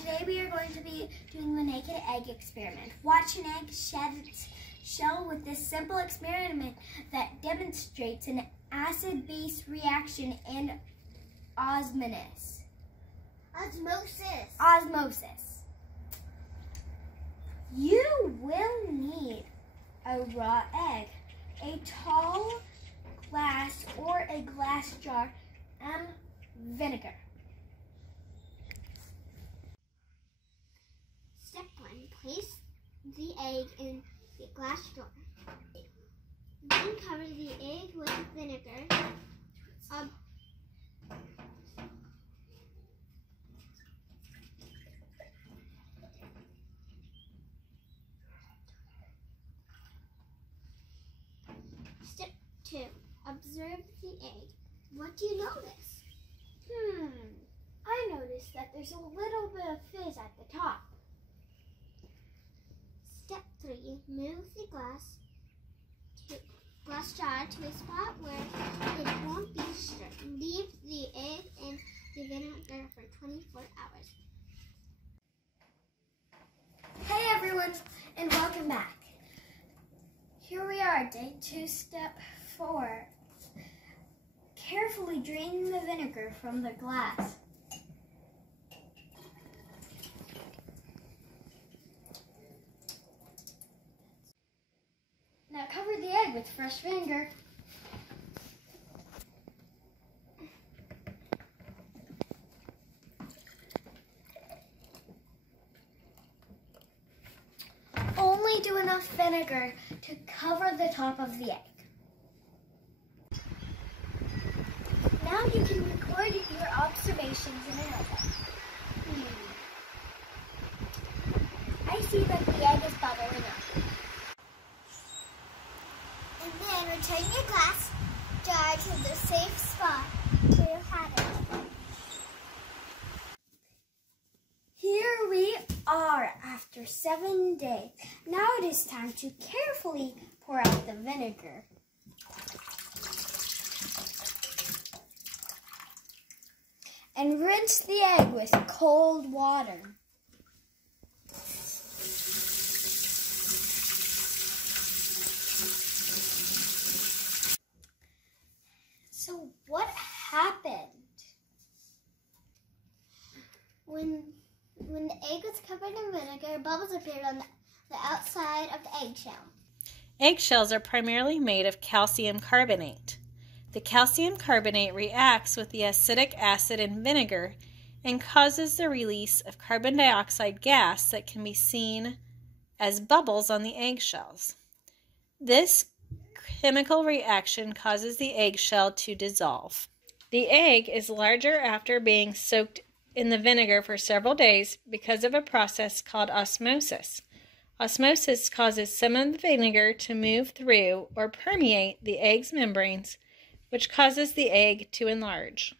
Today we are going to be doing the naked egg experiment. Watch an egg shed its shell with this simple experiment that demonstrates an acid-base reaction and osmosis. You will need a raw egg, a tall glass or a glass jar, and vinegar. Step 1. Place the egg in the glass jar. Then cover the egg with vinegar. Step 2. Observe the egg. What do you notice? I noticed that there's a little bit of fizz at the top. Step 3. Move the glass jar to a spot where it won't be stirred. Leave the egg in the vinegar for 24 hours. Hey everyone, and welcome back. Here we are, day 2, step 4. Carefully drain the vinegar from the glass. Now cover the egg with fresh vinegar. Only do enough vinegar to cover the top of the egg. Now you can record your observations in a notebook. I see that the egg is bubbling up. And then return your glass jar to the safe spot where you had it. Here we are after 7 days. Now it is time to carefully pour out the vinegar. And rinse the egg with cold water. So what happened? When the egg was covered in vinegar, bubbles appeared on the outside of the eggshell. Eggshells are primarily made of calcium carbonate. The calcium carbonate reacts with the acetic acid in vinegar and causes the release of carbon dioxide gas that can be seen as bubbles on the eggshells. This chemical reaction causes the eggshell to dissolve. The egg is larger after being soaked in the vinegar for several days because of a process called osmosis. Osmosis causes some of the vinegar to move through or permeate the egg's membranes, which causes the egg to enlarge.